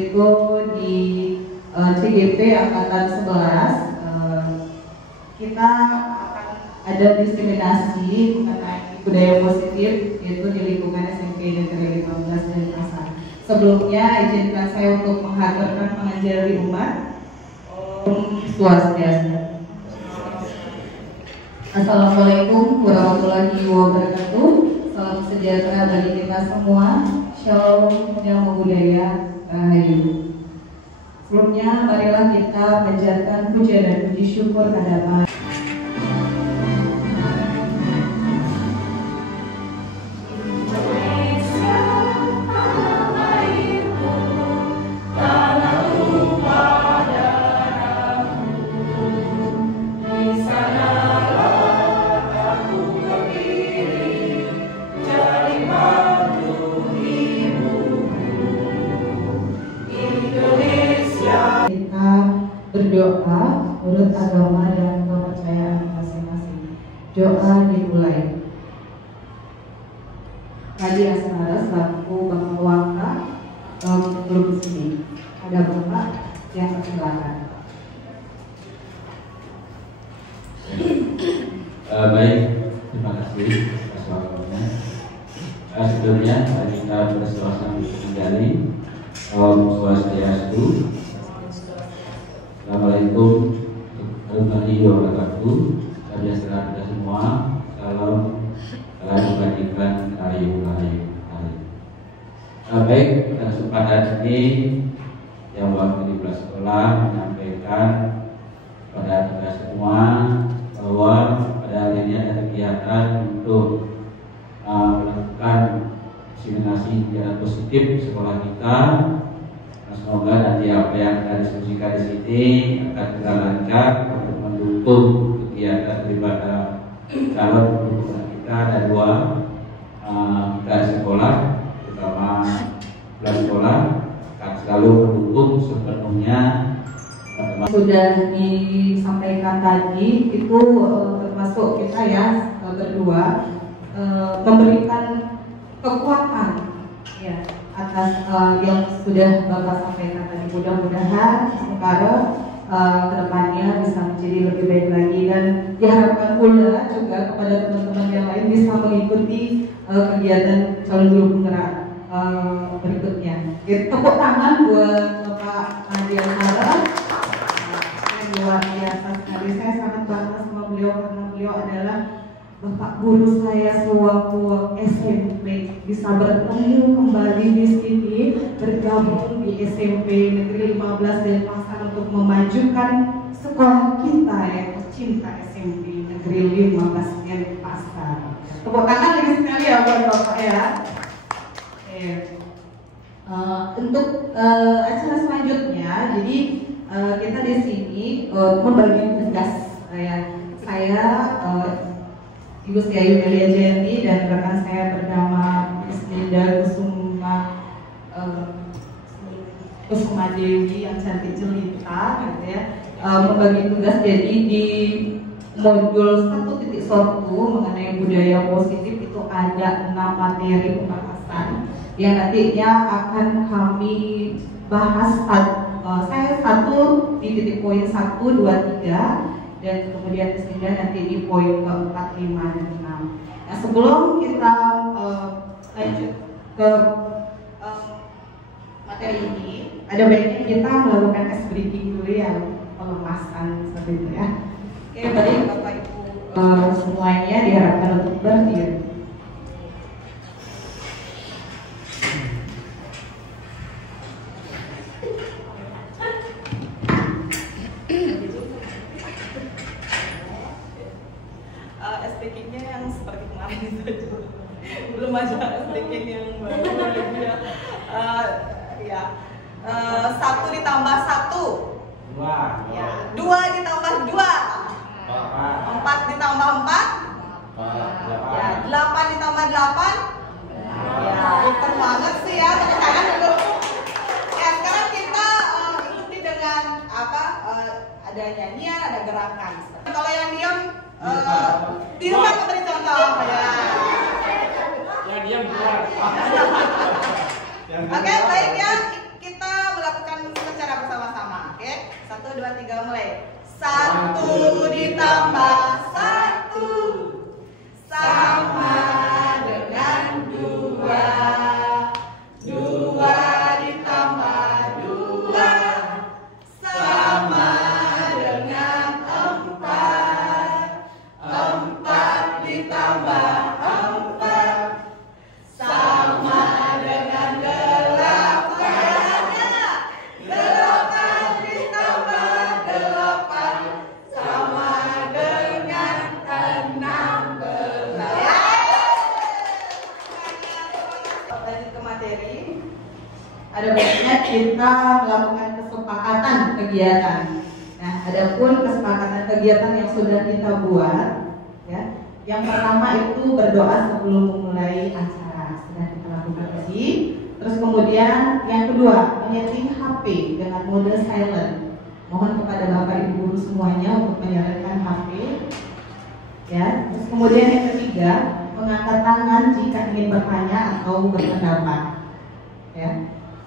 itu di CGP Angkatan 11 kita akan ada diskriminasi mengenai budaya positif yaitu di lingkungan SMP Negeri 15 Denpasar. Sebelumnya izinkan saya untuk menghaturkan pengajar di umat. Om Swastiastu. Assalamualaikum warahmatullahi wabarakatuh. Salam sejahtera bagi kita semua. Shalom, namo buddhaya, rahayu. Sebelumnya, marilah kita panjatkan puja dan puji syukur kehadirat berdoa menurut agama dan kepercayaan masing-masing. Doa dimulai. Kadi Asmara selaku Bapak Waka grup sini. Ada Bapak yang silakan. Baik, terima kasih atas waktunya. Sebelumnya kita bersuasana kembali. Om Swastiastu. Assalamualaikum warahmatullahi wabarakatuh. Saudara kita semua, salam kebajikan rahayu. Baik, pada kesempatan ini yang waktu di sekolah menyampaikan pada kita semua bahwa pada hari ini ada kegiatan untuk melakukan diseminasi kegiatan positif di sekolah kita. Semoga nanti apa yang kita diskusikan di sini akan kita lancar untuk mendukung kegiatan daripada calon pendukung kita. Ada dua kita sekolah, terutama kelas sekolah akan selalu mendukung sepenuhnya. Sudah disampaikan tadi itu termasuk kita ya berdua memberikan kekuatan ya atas yang sudah Bapak sampaikan tadi. Mudah-mudahan sekarang kedepannya bisa menjadi lebih baik lagi dan diharapkan pula juga kepada teman-teman yang lain bisa mengikuti kegiatan calon guru penggerak berikutnya. Tepuk tangan buat Bapak Adi Asmara. Luar biasa sekali. Saya sangat bangga sama beliau karena beliau adalah Bapak guru saya sewaktu SMP, bisa bertemu kembali di sini, bergabung di SMP Negeri 15 Denpasar untuk memajukan sekolah kita ya, pecinta SMP Negeri 15 Denpasar. Tepuk tangan lagi sekali ya buat Bapak ya. Untuk acara selanjutnya, jadi kita di sini membagi tugas saya Ibu Syayu Melia Jayanti dan rekan saya bernama Isminda Kusuma Dewi yang cantik jelita gitu ya, membagi tugas. Jadi di modul 1.1 mengenai budaya positif itu ada 6 materi pembahasan yang nantinya akan kami bahas. Saya satu di titik poin 1, 2, 3 dan kemudian Isminda nanti di poin ke-4, 5, dan 6. Nah, sebelum kita lanjut ke materi ini, ada baiknya kita melakukan tes breaking dulu ya, pelemasan seperti itu ya. Oke, baik Bapak Ibu semuanya diharapkan untuk berdiri. SPK-nya yang seperti kemarin itu belum ada SPK yang baru ya. Ya, 1 ditambah 1 2 ya, 2 ditambah 2 4 ditambah 4 ya, 8 ditambah 8 ya, pinter banget sih ya, tepuk tangan dulu ya. Sekarang kita ikuti dengan apa, ada nyanyian, ada gerakan. Kalau yang diam di rumah memberi contoh ya. Yang diam keluar. Oke, baik ya, kita melakukan 1, 2, 3 mulai. 1 ditambah 1 sama dengan 2. 2 ditambah 2 sama dengan 4. 4 ditambah 4 sama dengan 8. 8 ditambah 8 sama dengan 16. Lanjut ke materi. Ada baiknya kita melakukan kesepakatan kegiatan. Nah, adapun kesepakatan kegiatan yang sudah kita buat, ya, yang pertama itu berdoa sebelum memulai acara, sudah kita lakukan tadi. Terus kemudian yang kedua, menyeting HP dengan mode silent. Mohon kepada Bapak Ibu guru semuanya untuk menyalakan HP. Ya, terus kemudian yang ketiga, mengangkat tangan jika ingin bertanya atau berpendapat. Ya.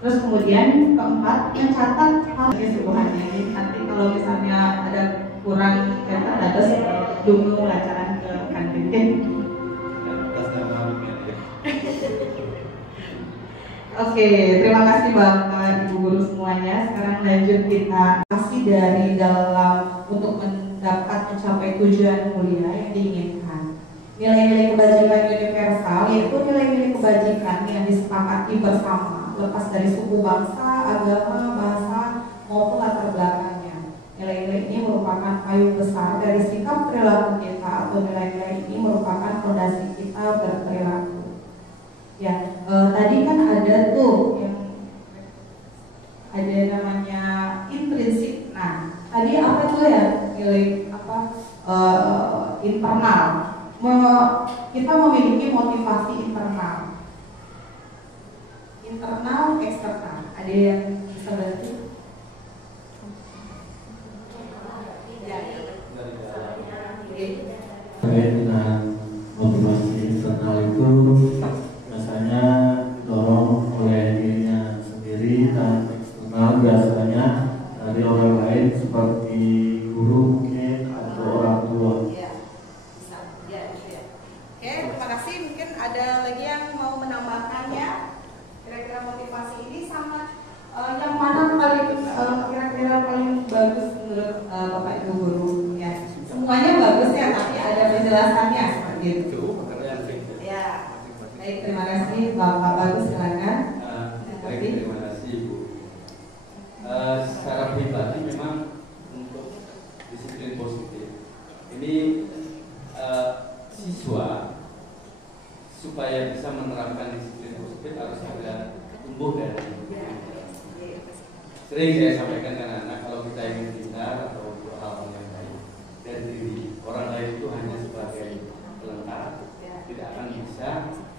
Terus kemudian keempat, mencatat hal keseluruhannya. Jadi nanti kalau misalnya ada kurang catat, harus dulu pelajaran ke kantin. Oke, terima kasih Bapak Ibu guru semuanya. Sekarang lanjut kita kasih dari dalam untuk mencapai tujuan mulia yang diinginkan. Nilai-nilai kebajikan universal yaitu nilai-nilai kebajikan yang disepakati bersama, lepas dari suku, bangsa, agama, bahasa maupun latar belakangnya. Nilai-nilai ini merupakan payung besar dari sikap perilaku kita, atau nilai-nilai ini merupakan fondasi kita berperilaku. Ya, tadi kan ada tuh yang ada namanya intrinsik. Nah, tadi apa tuh ya nilai apa internal? Kita memiliki motivasi internal, eksternal. Ada yang bisa bantu? Terkait dengan motivasi internal itu biasanya dorong oleh dirinya sendiri, dan eksternal biasanya dari orang lain seperti guru mungkin atau orang tua. Oke, terima kasih. Mungkin ada lagi yang mau menambahkannya. Kira-kira motivasi ini sama Yang mana paling kira-kira paling bagus menurut Bapak Ibu guru? Ya, semuanya bagus ya, tapi ada penjelasannya seperti itu. Ya, baik, terima kasih Bapak Bagus, silakan. Terima kasih Ibu. Secara pribadi memang untuk disiplin positif ini siswa supaya bisa menerapkan disiplin positif harus ada tumbuh dari sering saya sampaikan ke anak, kalau kita ingin pintar atau hal-hal yang baik dari diri orang lain itu hanya sebagai pelengkap, tidak akan bisa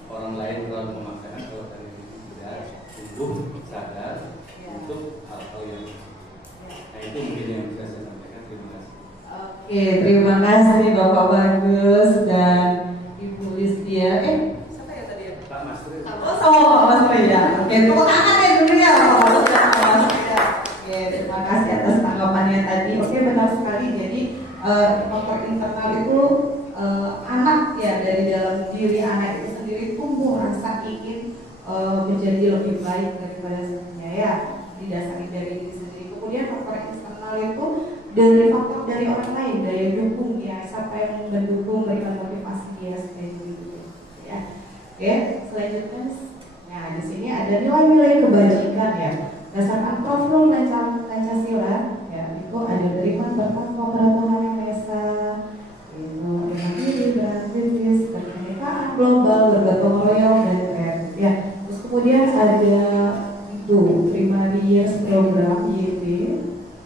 orang lain terlalu memaksakan kalau dari diri tidak tumbuh sadar untuk hal-hal yang nah itu mungkin yang bisa saya sampaikan. Terima kasih. Oke, terima kasih Bapak Bagus dan Ibu Listia. siapa ya tadi ya? Pak Mas Tri. Pak Mas Tri ya. Oke, tepuk tangan ya dulu ya Bapak Bagus dan Pak Mas Tri ya. Oke, terima kasih atas tanggapannya tadi. Oke, benar sekali. Jadi faktor internal itu anak ya, dari dalam diri anak itu sendiri tumbuh rasa ingin menjadi lebih baik daripada sebelumnya ya, didasari dari diri sendiri. Kemudian faktor eksternal itu dari faktor dari orang lain, daya dukung ya, siapa yang mendukung, berikan motivasi dia seperti itu ya. Oke, selanjutnya, nah di sini ada nilai-nilai kebajikan ya, berdasarkan profil Pancasila ya, itu ada beriman, bertakwa kepada Tuhan Yang Maha Esa, itu mandiri, beraktivis, berkenekaan global, bergotong royong dan kreatif ya. Terus kemudian ada itu Primary Years Program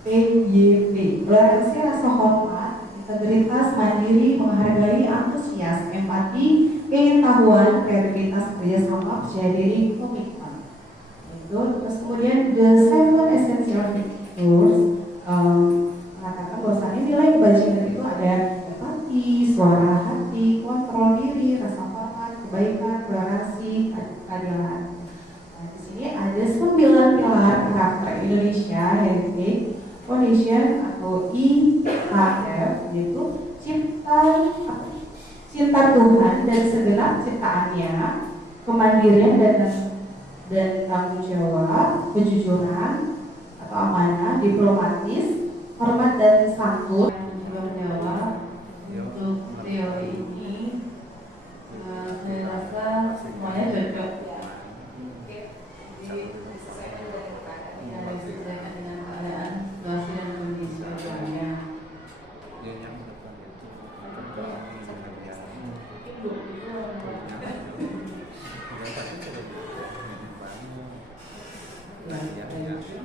PYP, toleransi, rasa hormat, integritas, mandiri, menghargai, antusias, empati, pengetahuan, kreativitas, kerjasama, percaya diri, komitmen. Itu. Terus kemudian the 7 essential virtues mengatakan bahwasannya nilai kebajikan itu ada empati, suara hati, kontrol diri, rasa hormat, kebaikan, toleransi, keadilan. Nah, di sini ada 9 pilar karakter Indonesia, heritage, Indonesia CHF yaitu cinta Tuhan dan segenap ciptaannya, kemandirian dan tanggung jawab, kejujuran atau amanah, diplomatis, hormat dan santun. Menjawab untuk teori ini, saya rasa semuanya cocok ya. Jadi disesuaikan dengan keadaan situasi dan kondisi orangnya.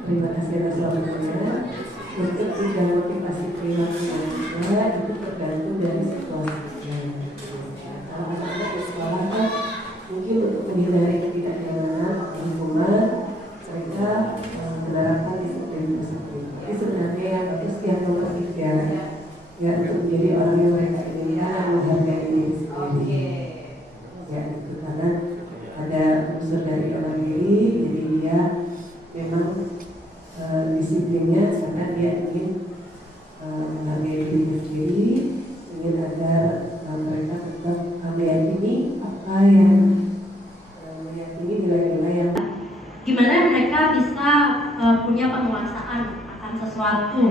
Terima kasih atas waktunya. Untuk tidak motivasi perilakunya itu tergantung dari situasinya. Kalau misalnya di sekolah kan mungkin untuk menghindari ketidaknyamanan lingkungan, mereka menerapkan disiplin. Tapi sebenarnya yang bagus yang nomor 3 ya untuk menjadi orang yang mereka inginkan yang menghargai diri sendiri. Ya itu karena ada unsur dari dalam diri, jadi dia memang disiplinnya karena dia ingin menghargai diri sendiri, ingin agar mereka tetap meyakini apa yang meyakini nilai-nilai yang gimana mereka bisa punya penguasaan akan sesuatu.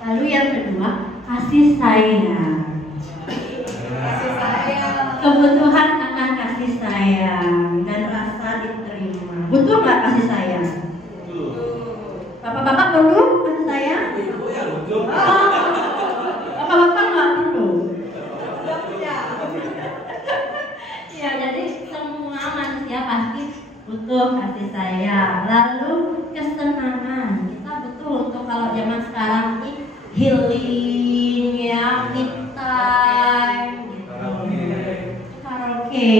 Lalu yang kedua, kasih sayang. Kebutuhan akan kasih sayang dan rasa diterima. Butuh nggak kasih sayang? Bapak-bapak perlu kasih sayang? Bapak-bapak nggak perlu. Ya, jadi semua manusia pasti butuh kasih sayang. Lalu kesenangan. Kita butuh untuk kalau zaman sekarang ini healing ya, me time gitu. Karaoke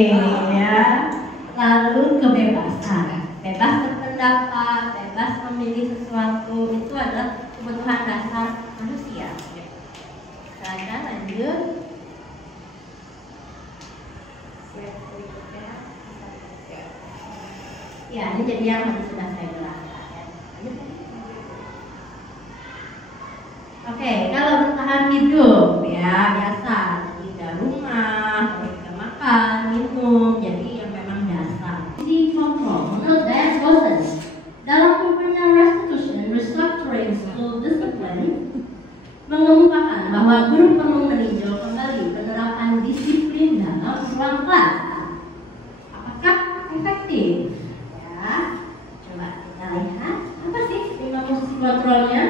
ya. Lalu kebebasan. Bebas berpendapat, bebas memilih sesuatu, itu adalah kebutuhan dasar manusia. Silakan lanjut. Ya, ini jadi yang sudah saya jelaskan. Oke, kalau bertahan hidup ya biasa, jadi rumah, kita makan, minum, jadi yang memang dasar. Di kontrol, menurut Diane Gossen, dalam bukunya Restitution, Restructuring School Discipline, mengemukakan bahwa guru perlu meninjau kembali penerapan disiplin dalam ruang kelas. Apakah efektif? Ya, coba kita lihat apa sih 5 posisi kontrolnya.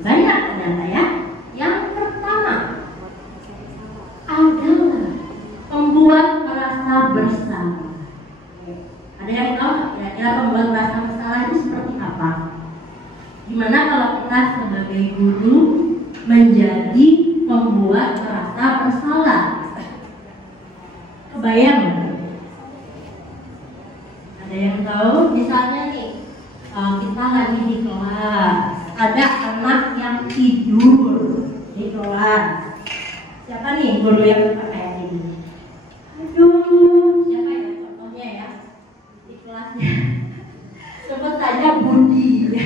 Banyak ternyata ya. Yang pertama adalah membuat merasa bersalah. Ada yang tahu kira-kira membuat merasa bersalah itu seperti apa? Gimana kalau kita sebagai guru menjadi membuat merasa bersalah? Kebayang? Ada yang tahu? Misalnya nih, kita lagi di kelas, ada anak yang tidur di kelas. Siapa nih guru yang suka kayak gini? Aduh, siapa ya contohnya ya di kelasnya? Sebut saja Budi.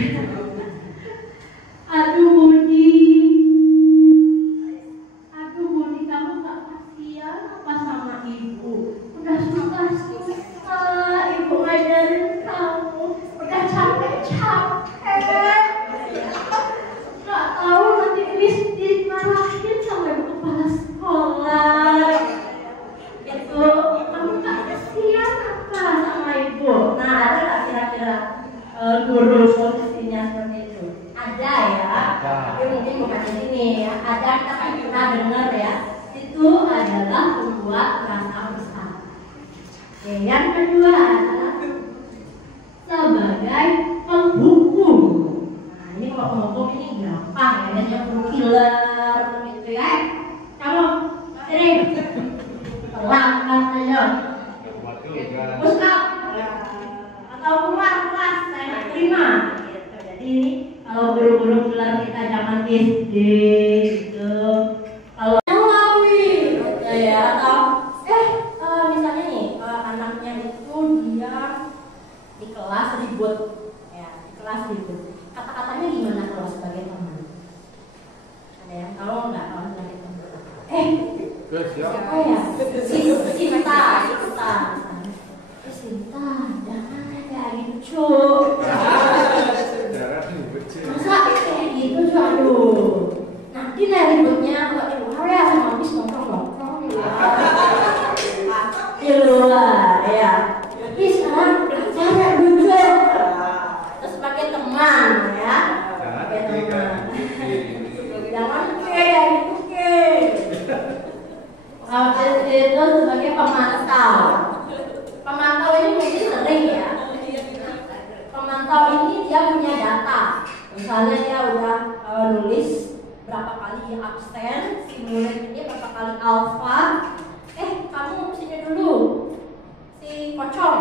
Aduh Budi, kamu gak kasihan apa sama ibu? Udah susah ibu ngajarin kamu, udah capek. Gak tahu nanti Miss dimarahin sama ibu kepala sekolah. Itu kamu gak kasihan apa sama ibu? Nah, ada gak kira-kira guru posisinya seperti itu? Ada ya, tapi mungkin bukan di sini ya. Ada, tapi kita dengar ya. Itu adalah membuat rasa bersalah. Oke, yang kedua adalah sebagai penghukum. Nah, ini kalau penghukum ini gampang ya, biasanya guru killer gitu ya. Kamu sini pelanggan saja, push up atau keluar kelas, saya nggak terima. Gitu. Jadi ini kalau guru-guru killer kita zaman SD gitu, kalau ya atau misalnya nih anaknya itu dia di kelas ribut ya, di kelas ribut, kata-katanya gimana Siapa ya? Sinta. Sinta, jangan kayak gitu. Masa kayak gitu, aduh. Nanti ributnya nggak keluar ya sama habis nongkrong di luar ya. Tapi sekarang belajar jujur, terus pakai teman ya, pakai teman. Jangan kayak gitu itu sebagai pemantau. Pemantau ini mungkin sering ya. Pemantau ini dia punya data. Misalnya dia udah nulis berapa kali dia absen, si murid ini berapa kali alfa. Kamu sini dulu, si pocong.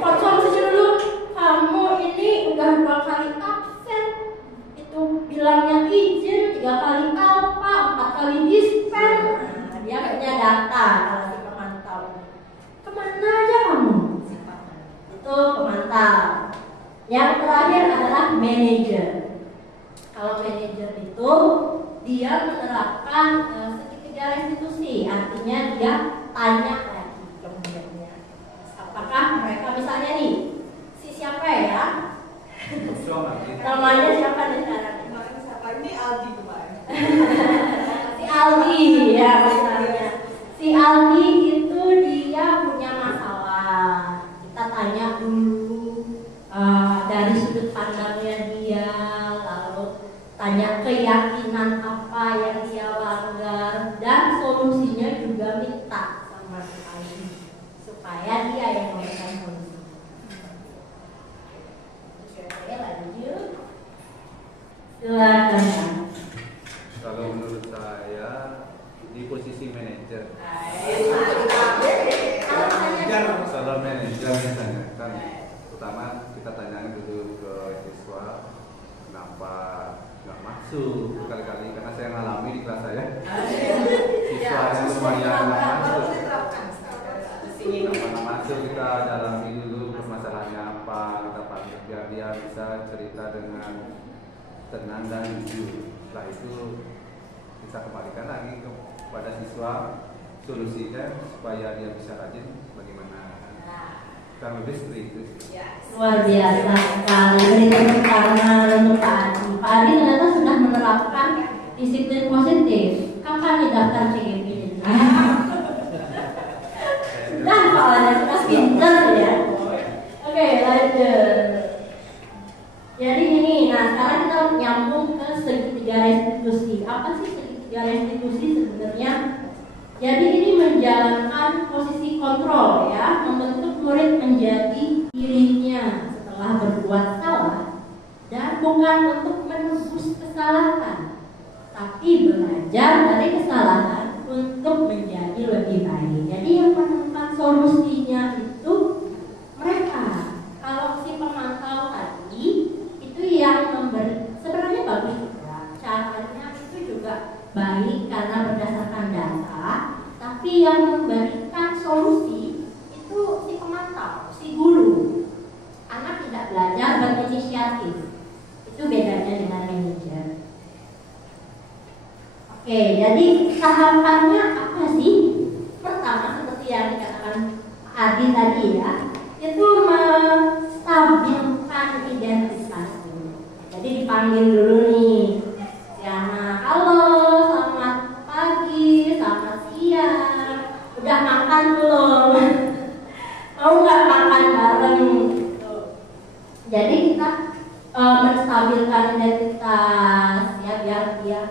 Pocong sini dulu. Kamu ini udah 2 kali absen. Itu bilangnya izin, 3 kali alfa, 4 kali dispen. Dia punya data kalau si pemantau. Kemana aja kamu? Itu pemantau. Yang terakhir adalah manajer. Kalau manajer itu dia menerapkan segitiga restitusi, artinya dia tanya lagi ke muridnya. Apakah mereka misalnya nih, si siapa ya? Namanya siapa nih sekarang? Ini Aldi kemarin. Si Aldi ya misalnya. Si Aldi itu dia punya masalah. Kita tanya dulu dari sudut pandangnya dia, lalu tanya keyakinan apa yang dia langgar, dan solusinya juga minta sama si Aldi supaya dia yang memberikan solusi. Oke, lanjut. Silakan. Kalau menurut saya di posisi manajer. Kalau manajer misalnya kan pertama kita tanyain dulu ke siswa kenapa nggak masuk berkali-kali, karena saya ngalami di kelas saya siswa yang lumayan nggak masuk. Kenapa masuk kita dalami dulu permasalahannya apa, kita panggil biar dia bisa cerita dengan tenang dan jujur. Setelah itu bisa kembalikan lagi kepada siswa solusinya supaya dia bisa rajin bagaimana. Kurang lebih seperti itu. Luar biasa sekali. Berikan tepuk tangan untuk Pak Adi. Pak Adi ternyata sudah menerapkan disiplin positif. Kapan nih daftar CGP ini? Dan Pak Adi sudah pintar ya. Oke, lanjut. Jadi ini, nah sekarang kita nyambung ke segitiga restitusi. Apa sih segitiga restitusi sebenarnya? Jadi ini menjalankan posisi kontrol ya, membentuk murid menjadi dirinya setelah berbuat salah, dan bukan untuk menebus kesalahan, tapi belajar dari kesalahan untuk menjadi lebih baik. Jadi yang menemukan solusinya itu mereka. Kalau si pemantau tadi itu yang memberi, sebenarnya bagus juga, caranya itu juga baik karena berdasarkan data, tapi yang memberikan solusi itu si pemantau, si guru. Anak tidak belajar berinisiatif. Itu bedanya dengan manajer. Oke, jadi tahapannya apa sih? Pertama, seperti yang dikatakan Pak Adi tadi ya, itu menstabilkan identitas dulu. Jadi dipanggil dulu nih, ya anak, halo, selamat pagi, selamat siang, udah makan belum? Mau nggak makan bareng? Jadi kita menstabilkan identitas ya, biar dia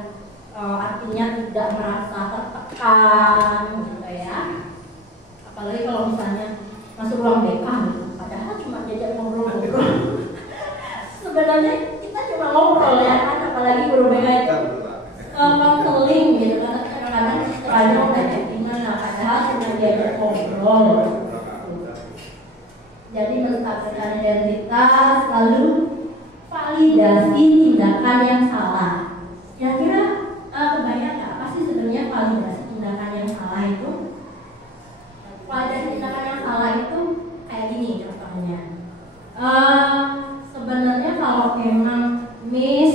artinya tidak merasa tertekan gitu ya. Apalagi kalau misalnya masuk ruang BK gitu, padahal cuma diajak ngobrol-ngobrol. Sebenarnya kita cuma ngobrol ya kan, apalagi guru BK itu konseling gitu kan, kadang-kadang istilahnya kayak gimana, padahal cuma diajak ngobrol. Jadi menstabilkan identitas, lalu validasi tindakan yang salah. Kira-kira kebayang nggak apa sih sebenarnya validasi tindakan yang salah itu? Validasi tindakan yang salah itu kayak gini contohnya. Sebenarnya kalau memang Miss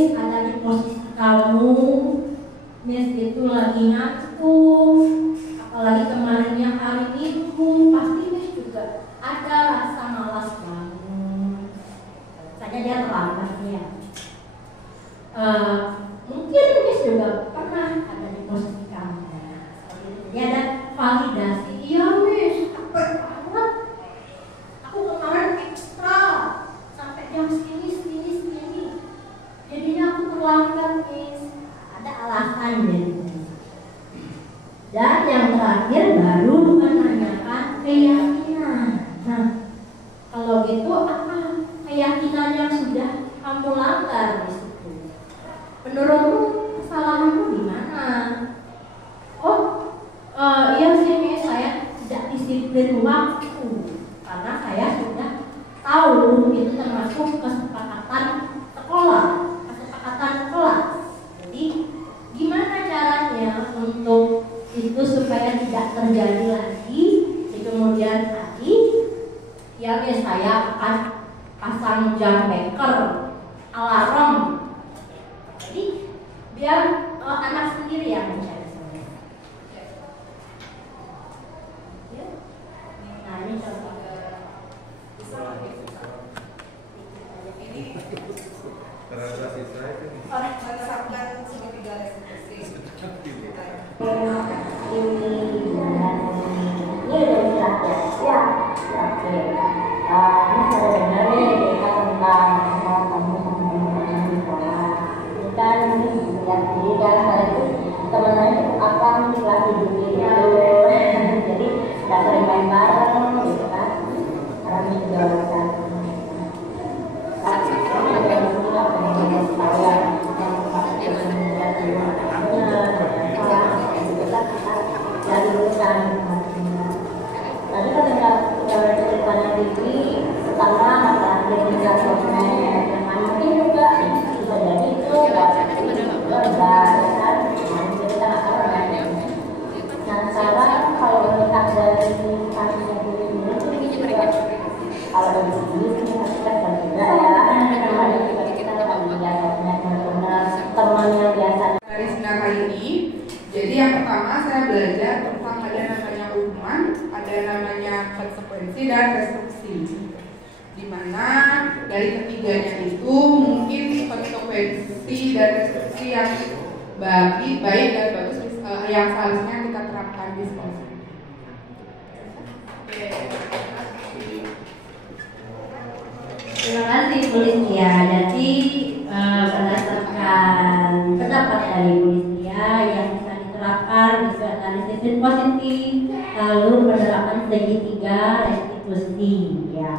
ada rasa malas bangun. Misalnya dia terlambat ya. Mungkin Miss juga pernah ada di posisi kamu. Jadi ada validasi. Iya Miss, capek banget. Aku kemarin ekstra sampai jam segini. Jadinya aku terlambat Miss. Ada alasan jadi. Dan yang terakhir baru menanyakan keyakinan. Nah, kalau gitu apa keyakinan yang sudah kamu langgar di situ? Menurutmu kesalahanmu di mana? Oh, iya sih Miss, saya tidak disiplin waktu karena saya sudah tahu itu termasuk kesepakatan sekolah, kesepakatan kelas. Jadi gimana caranya untuk itu supaya tidak terjadi lagi di kemudian hari? Ya Miss, saya akan pasang jam beker, alarm. Jadi biar anak sendiri yang mencari. Nah ini contoh. Terhadap siswa itu menerapkan segitiga restitusi. Ini udah bisa ya. Oke. Ini saya dengar nih cerita tentang kamu sama di sekolah. Ini kan lihat sendiri kan saya itu teman-teman itu akan di kelas hidupnya gitu. Jadi kita sering main bareng gitu kan. Kami juga kan. Tadi kan kita ceritanya ini tentang masalah dia sosmed, yang mungkin juga bisa jadi itu kan kita nah sekarang kalau melihat dari kasusnya ini kalau dari sini kita juga ya kita benar teman yang biasa. Dari seminar kali ini, jadi yang pertama saya belajar tentang ada namanya hukuman, ada namanya konsekuensi dan restruksi. Dimana dari ketiganya itu mungkin konsekuensi dan restruksi yang baik dan bagus yang seharusnya kita terapkan di sekolah. Terima kasih Bu Listia. Jadi berdasarkan pendapat dari Bu Listia yang bisa diterapkan bisa dari sisi positif, lalu penerapan segitiga restitusi ya.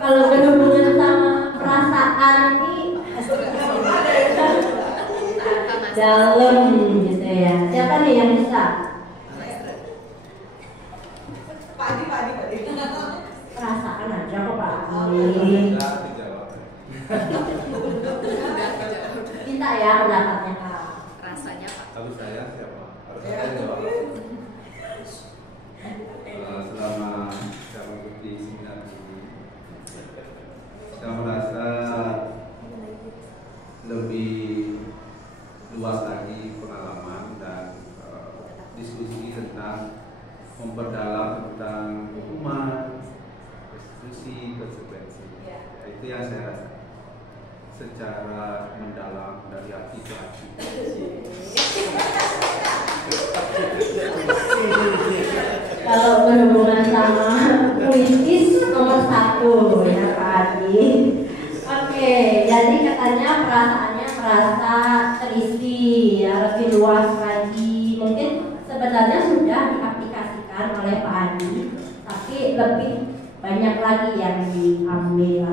Kalau berhubungan sama perasaan ini dalam gitu ya. Siapa nih yang bisa? Padi. Perasaan aja kok Pak. Minta ya pendapatnya Kak. Rasanya Pak. Habis saya siapa? Harus saya jawab. Selama saya mengikuti seminar ini, saya merasa lebih luas lagi pengalaman dan diskusi tentang memperdalam tentang hukuman, restitusi, konsekuensi. Itu yang saya rasa secara mendalam dari hati ke hati. Kalau berhubungan sama politis nomor 1 ya Pak Adi. Oke, jadi katanya perasaannya merasa terisi ya, lebih luas lagi. Mungkin sebenarnya sudah diaplikasikan oleh Pak Adi, tapi lebih banyak lagi yang diambil.